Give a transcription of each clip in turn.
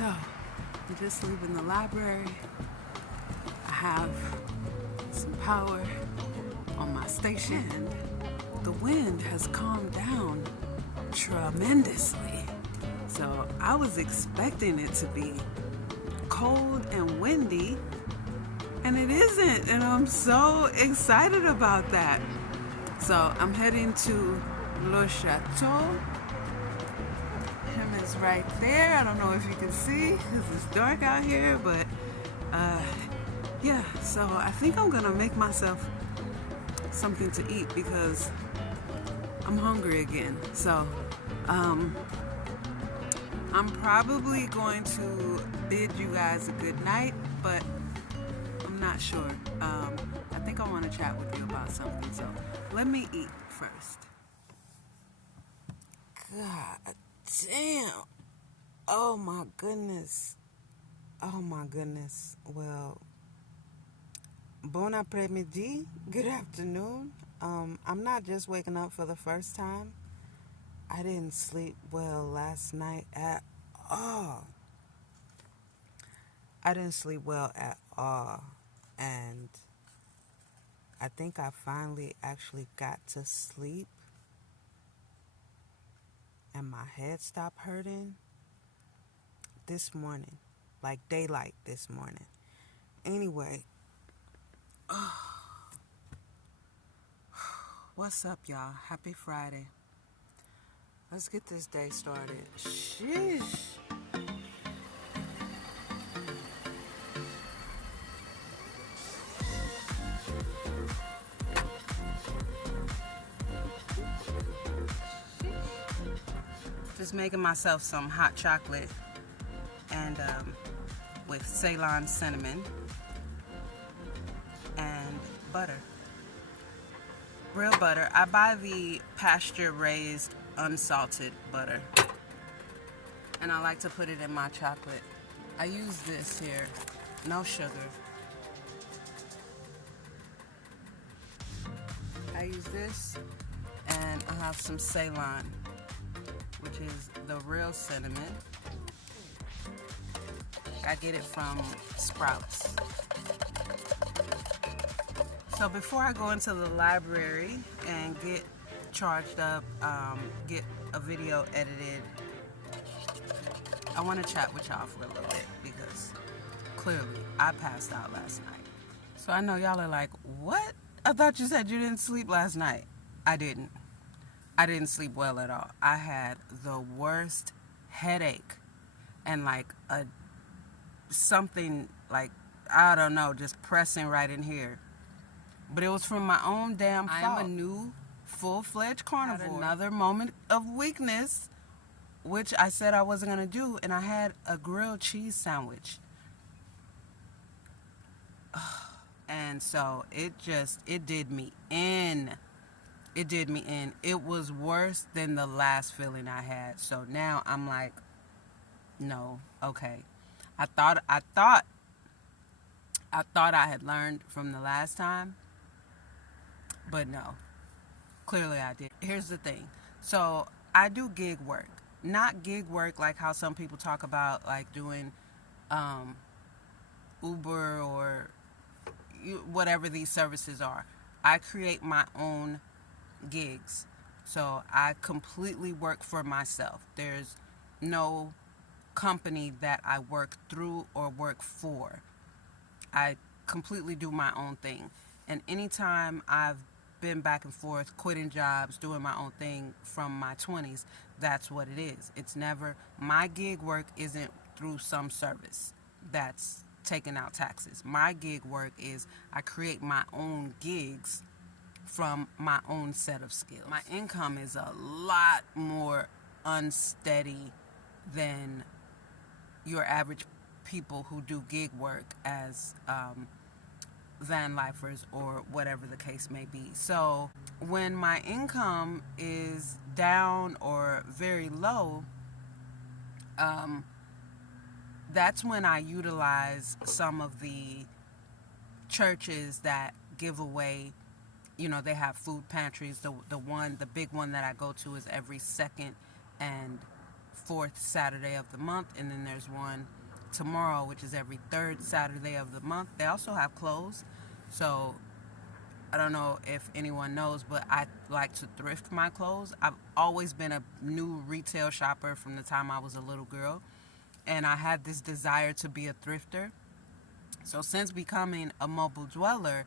So, I'm just leaving the library. I have some power on my station. The wind has calmed down tremendously. So, I was expecting it to be cold and windy, and it isn't, and I'm so excited about that. So, I'm heading to Le Château. Him is right there. I don't know if you can see because it's dark out here, but yeah, so I think I'm gonna make myself something to eat because I'm hungry again. So I'm probably going to bid you guys a good night, but I'm not sure. I think I want to chat with you about something, so let me eat first. God damn. Oh my goodness. Oh my goodness. Well, bon après-midi. Good afternoon. I'm not just waking up for the first time. I didn't sleep well last night at all. I didn't sleep well at all. And I think I finally actually got to sleep. And my head stopped hurting this morning, like daylight this morning. Anyway, what's up, y'all? Happy Friday. Let's get this day started. Sheesh. Just making myself some hot chocolate and with Ceylon cinnamon and butter. Real butter. I buy the pasture raised unsalted butter, and I like to put it in my chocolate. I use this here, no sugar. I use this, and I have some Ceylon, which is the real cinnamon. I get it from Sprouts. So before I go into the library and get charged up, get a video edited, I want to chat with y'all for a little bit because clearly I passed out last night. So I know y'all are like, what? I thought you said you didn't sleep last night. I didn't. I didn't sleep well at all. I had the worst headache and like something like, I don't know, just pressing right in here. But it was from my own damn fault. I am a new full-fledged carnivore. Had another moment of weakness, which I said I wasn't going to do, and I had a grilled cheese sandwich. And so it did me in. It did me in. It was worse than the last feeling I had. So now I'm like, no, okay. I thought I had learned from the last time, but no. Clearly I did. Here's the thing. So I do gig work. Not gig work like how some people talk about, like doing Uber or whatever these services are. I create my own gigs. So I completely work for myself. There's no company that I work through or work for. I completely do my own thing. And anytime I've been back and forth, quitting jobs, doing my own thing from my 20s, that's what it is. It's never, my gig work isn't through some service that's taking out taxes. My gig work is I create my own gigs from my own set of skills. My income is a lot more unsteady than your average people who do gig work as Vanlifers or whatever the case may be. So when my income is down or very low, that's when I utilize some of the churches that give away, you know, they have food pantries. The big one that I go to is every second and fourth Saturday of the month, and then there's one tomorrow, which is every third Saturday of the month. They also have clothes. So I don't know if anyone knows, but I like to thrift my clothes. I've always been a new retail shopper from the time I was a little girl, and I had this desire to be a thrifter. So since becoming a mobile dweller,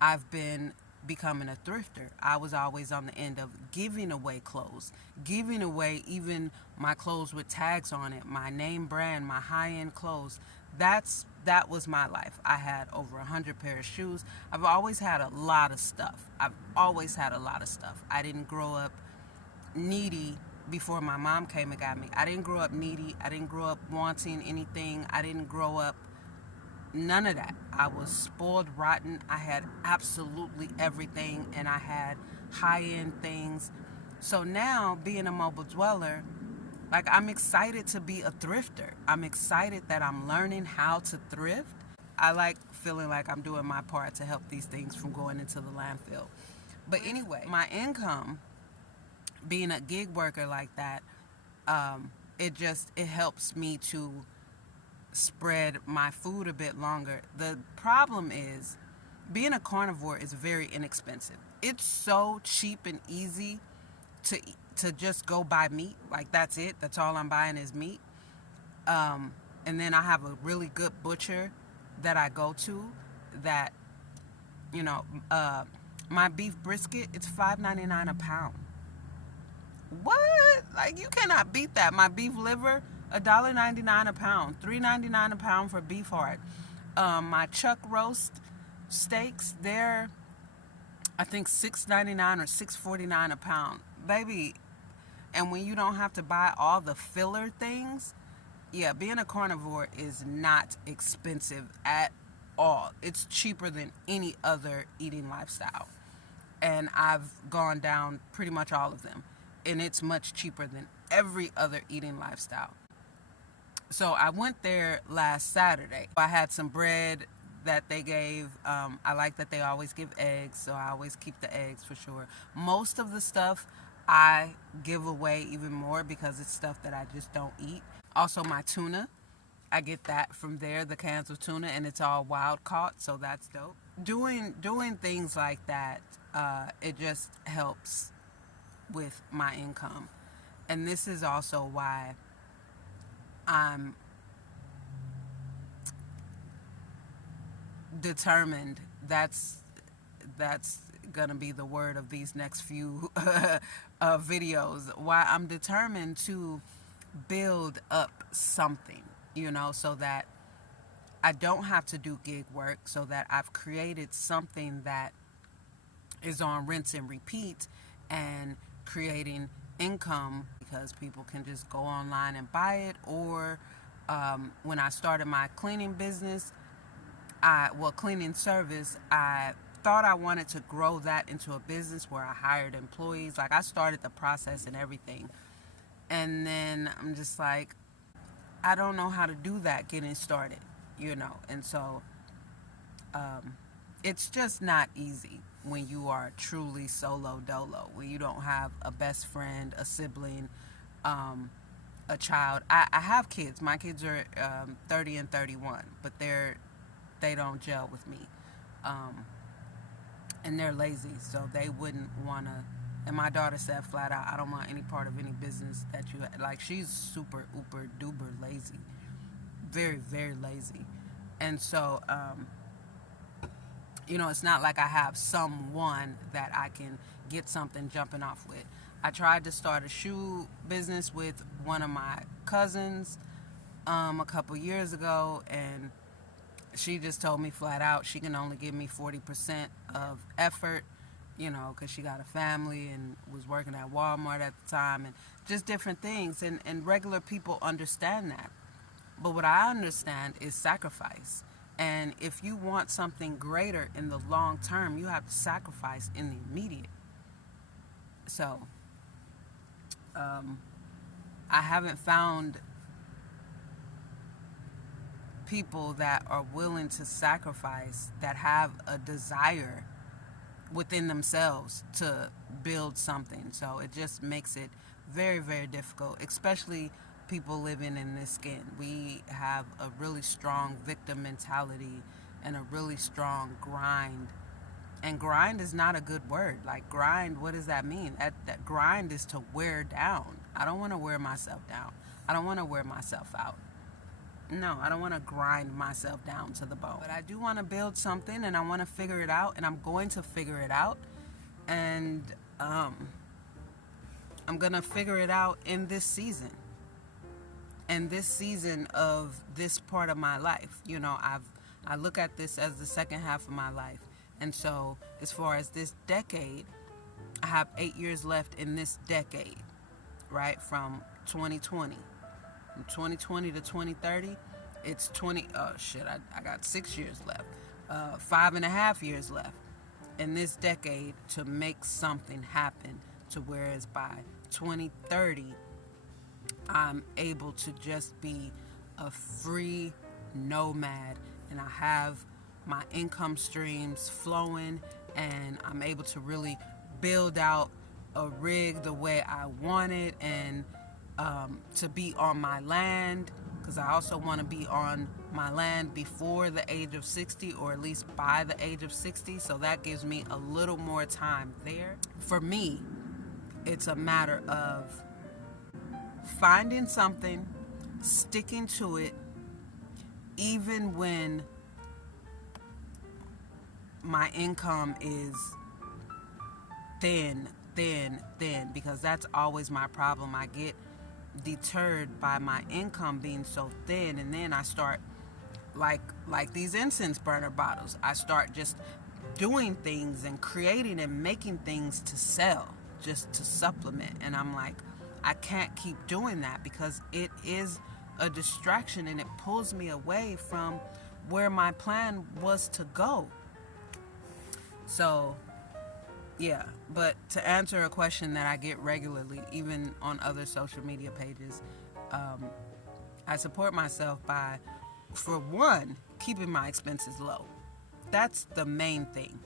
I've been becoming a thrifter. I was always on the end of giving away clothes, giving away even my clothes with tags on it, my name brand, my high-end clothes. That was my life. I had over 100 pair of shoes. I've always had a lot of stuff. I didn't grow up needy before my mom came and got me. I didn't grow up needy. I didn't grow up wanting anything. I didn't grow up none of that. I was spoiled rotten. I had absolutely everything, and I had high-end things. So now, being a mobile dweller, like, I'm excited to be a thrifter. I'm excited that I'm learning how to thrift. I like feeling like I'm doing my part to help these things from going into the landfill. But anyway, my income, being a gig worker like that, it helps me to spread my food a bit longer. The problem is, being a carnivore is very inexpensive. It's so cheap and easy to just go buy meat. Like, that's it. That's all I'm buying is meat. And then I have a really good butcher that I go to that, my beef brisket, it's $5.99 a pound. What? Like, you cannot beat that. My beef liver, $1.99 a pound, $3.99 a pound for beef heart. My chuck roast steaks, they're, I think, $6.99 or $6.49 a pound, baby. And when you don't have to buy all the filler things, yeah, being a carnivore is not expensive at all. It's cheaper than any other eating lifestyle, and I've gone down pretty much all of them, and it's much cheaper than every other eating lifestyle. So I went there last Saturday. I had some bread that they gave. I like that they always give eggs, so I always keep the eggs for sure. Most of the stuff I give away even more because it's stuff that I just don't eat. Also, my tuna, I get that from there, the cans of tuna, and it's all wild caught, so that's dope. Doing things like that, it just helps with my income. And this is also why I'm determined. That's gonna be the word of these next few videos. Why I'm determined to build up something, so that I don't have to do gig work, so that I've created something that is on rinse and repeat and creating income, because people can just go online and buy it. Or when I started my cleaning business, cleaning service, I thought I wanted to grow that into a business where I hired employees. Like, I started the process and everything, and then I'm just like, I don't know how to do that getting started, and so it's just not easy when you are truly solo dolo, when you don't have a best friend, a sibling, a child. I have kids. My kids are 30 and 31, but they don't gel with me, and they're lazy, so they wouldn't want to. And my daughter said flat out, I don't want any part of any business that you like. She's super uber duper lazy, very, very lazy. And so it's not like I have someone that I can get something jumping off with. I tried to start a shoe business with one of my cousins a couple years ago, and she just told me flat out she can only give me 40% of effort, because she got a family and was working at Walmart at the time, and just different things. And regular people understand that. But what I understand is sacrifice. And if you want something greater in the long term, you have to sacrifice in the immediate. So I haven't found people that are willing to sacrifice, that have a desire within themselves to build something. So it just makes it Very, very difficult, especially people living in this skin. We have a really strong victim mentality and a really strong grind. And grind is not a good word. Like, grind, what does that mean? That grind is to wear down. I don't want to wear myself down. I don't want to wear myself out. No, I don't want to grind myself down to the bone. But I do want to build something, and I want to figure it out, and I'm going to figure it out. And I'm going to figure it out in this season. And this season of this part of my life. You know, I look at this as the second half of my life. And so, as far as this decade, I have 8 years left in this decade, right? From 2020. From 2020 to 2030, it's 20, I got 6 years left. 5.5 years left in this decade to make something happen, to whereas by 2030, I'm able to just be a free nomad, and I have my income streams flowing, and I'm able to really build out a rig the way I want it, and to be on my land, because I also want to be on my land before the age of 60, or at least by the age of 60, so that gives me a little more time there. For me, it's a matter of finding something, sticking to it, even when my income is thin, because that's always my problem. I get deterred by my income being so thin, and then I start like these incense burner bottles. I start just doing things and creating and making things to sell, just to supplement. And I'm like, I can't keep doing that because it is a distraction and it pulls me away from where my plan was to go. So, yeah, but to answer a question that I get regularly, even on other social media pages, I support myself by, for one, keeping my expenses low. That's the main thing.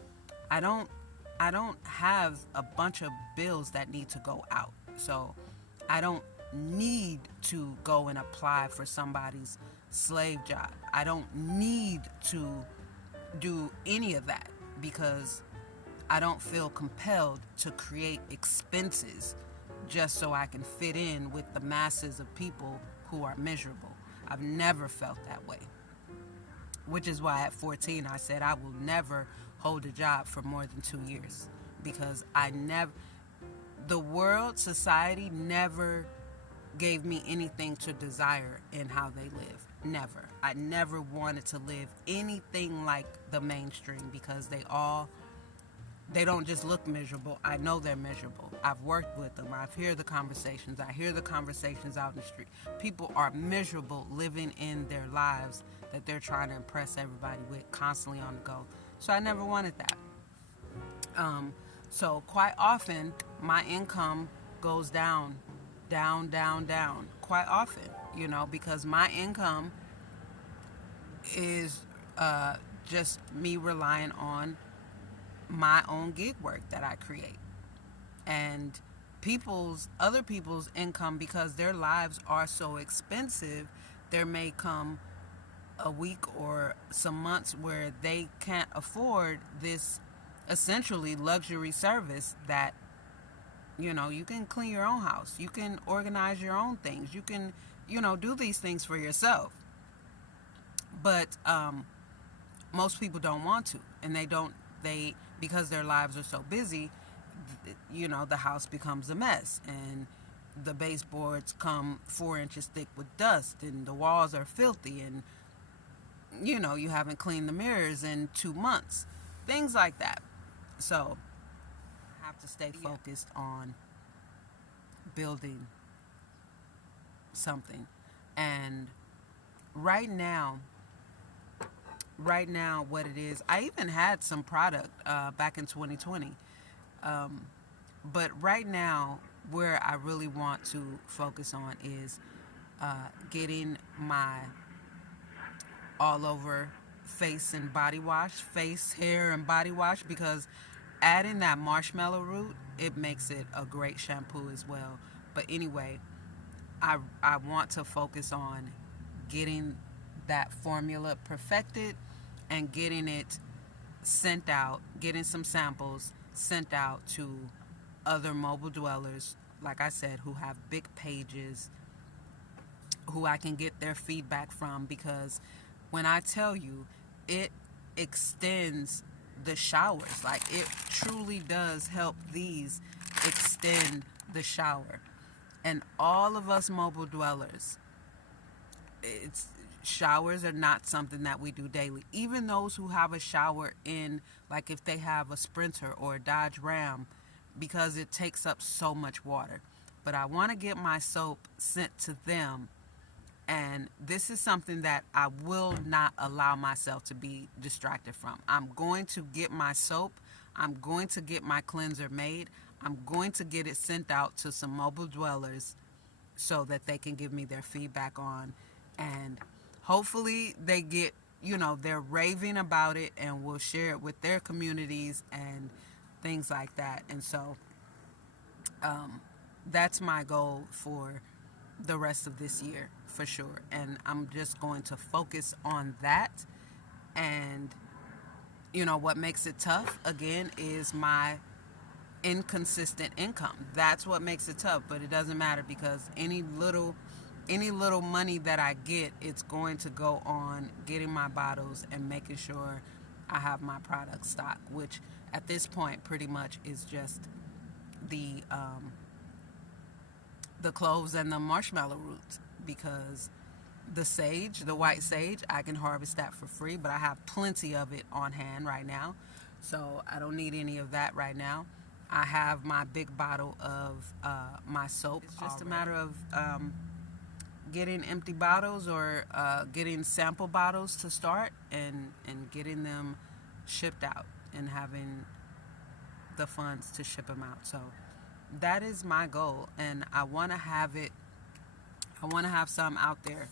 I don't have a bunch of bills that need to go out. So I don't need to go and apply for somebody's slave job. I don't need to do any of that because I don't feel compelled to create expenses just so I can fit in with the masses of people who are miserable. I've never felt that way. Which is why at 14 I said I will never hold a job for more than 2 years. Because the world, society never gave me anything to desire in how they live. Never. I never wanted to live anything like the mainstream because they don't just look miserable. I know they're miserable. I've worked with them. I hear the conversations. I hear the conversations out in the street. People are miserable living in their lives that they're trying to impress everybody with, constantly on the go. So I never wanted that. So quite often, my income goes down, quite often, because my income is just me relying on my own gig work that I create. And other people's income, because their lives are so expensive, there may come a week or some months where they can't afford this essentially luxury service that, you can clean your own house, you can organize your own things, you can, do these things for yourself. But most people don't want to, and because their lives are so busy, the house becomes a mess, and the baseboards come 4 inches thick with dust, and the walls are filthy, and you haven't cleaned the mirrors in 2 months, things like that. So I have to stay focused on building something. And right now what it is, I even had some product back in 2020, but right now where I really want to focus on is getting my all over face, hair and body wash, because adding that marshmallow root, it makes it a great shampoo as well. But anyway, I want to focus on getting that formula perfected and getting it sent out, getting some samples sent out to other mobile dwellers, like I said, who have big pages, who I can get their feedback from, because when I tell you, it extends the showers. Like, it truly does help these extend the shower. And all of us mobile dwellers, showers are not something that we do daily. Even those who have a shower in, like if they have a Sprinter or a Dodge Ram, because it takes up so much water. But I want to get my soap sent to them, and this is something that I will not allow myself to be distracted from. I'm going to get my soap. I'm going to get my cleanser made. I'm going to get it sent out to some mobile dwellers so that they can give me their feedback on, and hopefully they get, they're raving about it and will share it with their communities and things like that. And so that's my goal for the rest of this year, for sure. And I'm just going to focus on that. And what makes it tough again is my inconsistent income. That's what makes it tough. But it doesn't matter, because any little money that I get, it's going to go on getting my bottles and making sure I have my product stock, which at this point pretty much is just the cloves and the marshmallow roots, because the white sage, I can harvest that for free, but I have plenty of it on hand right now, so I don't need any of that right now. I have my big bottle of my soap. It's just a matter of getting empty bottles or getting sample bottles to start, and getting them shipped out and having the funds to ship them out. So that is my goal, and I want to have some out there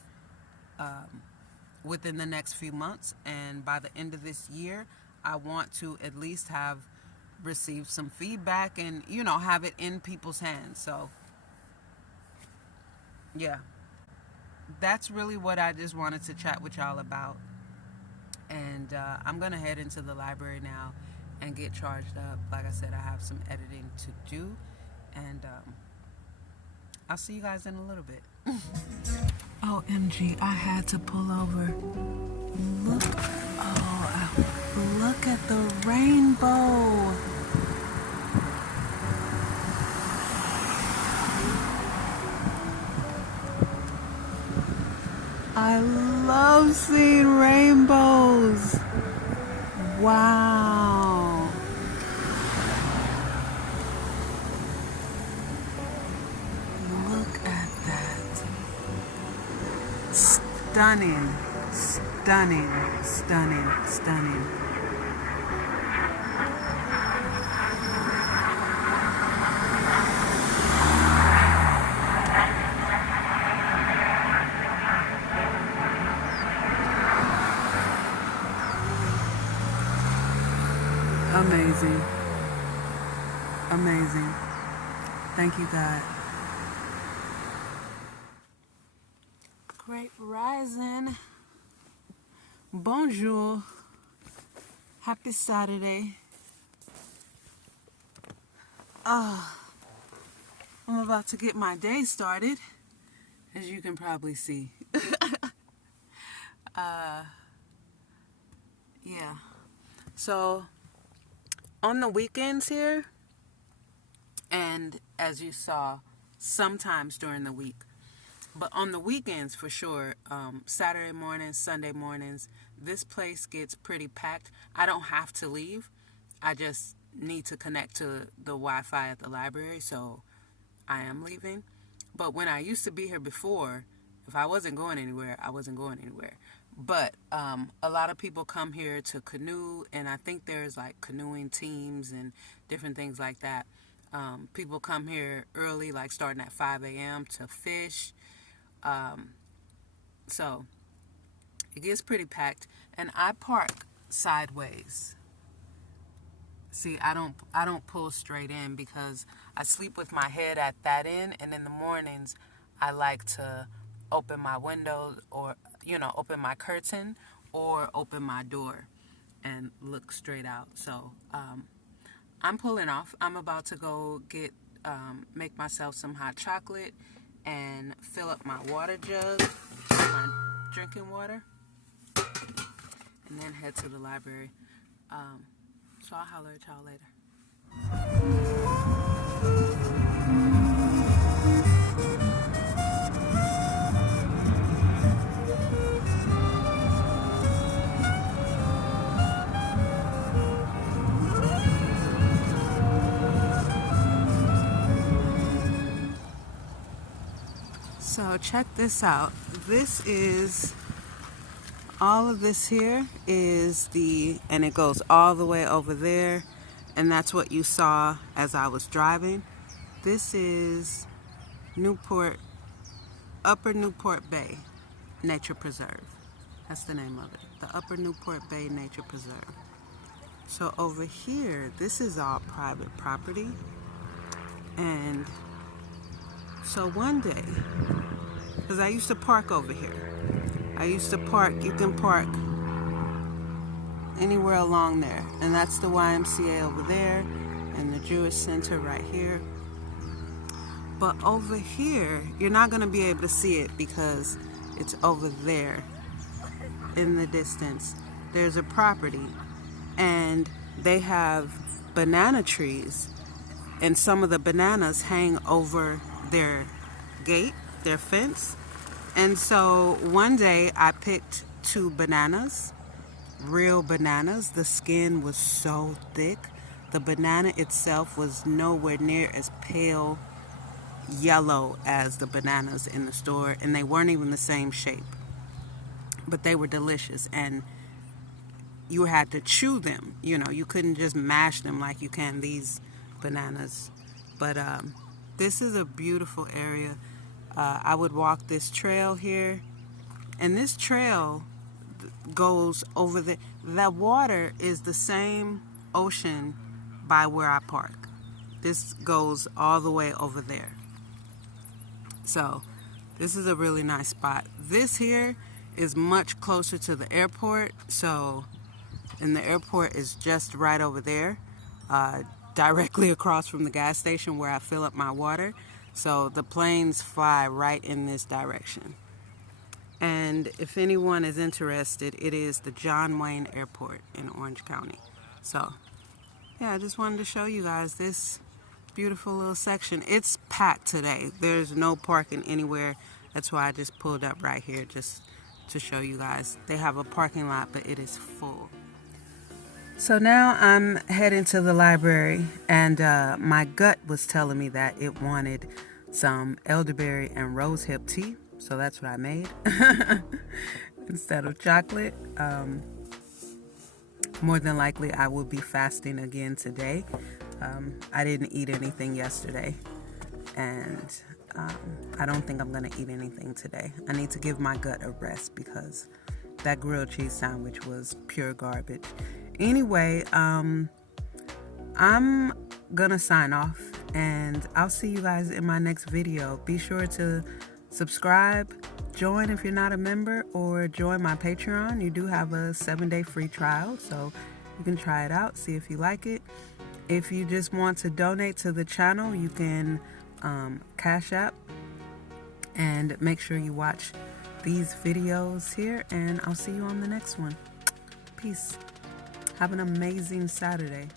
within the next few months, and by the end of this year I want to at least have received some feedback and have it in people's hands. So yeah, that's really what I just wanted to chat with y'all about. And I'm gonna head into the library now and get charged up. Like I said, I have some editing to do, and I'll see you guys in a little bit. OMG, I had to pull over. Look at the rainbow. I love seeing rainbows. Wow. Look at that. Stunning, stunning, stunning, stunning. Amazing. Amazing. Thank you, God. Great rising. Bonjour. Happy Saturday. I'm about to get my day started, as you can probably see. Yeah. So on the weekends here, and as you saw, sometimes during the week, but on the weekends for sure, Saturday mornings, Sunday mornings, this place gets pretty packed. I don't have to leave. I just need to connect to the Wi-Fi at the library, so I am leaving. But when I used to be here before, if I wasn't going anywhere, I wasn't going anywhere. But a lot of people come here to canoe, and I think there's like canoeing teams and different things like that. People come here early, like starting at 5 a.m. to fish. So it gets pretty packed, and I park sideways. See, I don't pull straight in because I sleep with my head at that end, and in the mornings I like to open my windows, or open my curtain or open my door and look straight out. So I'm pulling off. I'm about to go make myself some hot chocolate and fill up my water jug, my drinking water, and then head to the library. So I'll holler at y'all later. So check this out. All of this here is and it goes all the way over there, and that's what you saw as I was driving. This is Upper Newport Bay Nature Preserve. That's the name of it, the Upper Newport Bay Nature Preserve. So over here, this is all private property. And so one day, because I used to park over here. You can park anywhere along there. And that's the YMCA over there and the Jewish Center right here. But over here, you're not going to be able to see it because it's over there in the distance. There's a property and they have banana trees, and some of the bananas hang over their gate, their fence. And so one day I picked 2 bananas, real bananas. The skin was so thick. The banana itself was nowhere near as pale yellow as the bananas in the store, and they weren't even the same shape. But they were delicious, and you had to chew them. You couldn't just mash them like you can these bananas. But this is a beautiful area. I would walk this trail here, and this trail goes over the water is the same ocean by where I park. This goes all the way over there. So this is a really nice spot. This here is much closer to the airport. And the airport is just right over there, directly across from the gas station where I fill up my water. So the planes fly right in this direction. And if anyone is interested, it is the John Wayne Airport in Orange County. So yeah, I just wanted to show you guys this beautiful little section. It's packed today. There's no parking anywhere. That's why I just pulled up right here just to show you guys. They have a parking lot, but it is full. So now I'm heading to the library, and my gut was telling me that it wanted some elderberry and rosehip tea, so that's what I made instead of chocolate. More than likely I will be fasting again today. I didn't eat anything yesterday, and I don't think I'm gonna eat anything today. I need to give my gut a rest because that grilled cheese sandwich was pure garbage. Anyway, I'm gonna sign off, and I'll see you guys in my next video. Be sure to subscribe, join if you're not a member, or join my Patreon. You do have a 7-day free trial, so you can try it out, see if you like it. If you just want to donate to the channel, you can Cash App, and make sure you watch these videos here, and I'll see you on the next one. Peace. Have an amazing Saturday.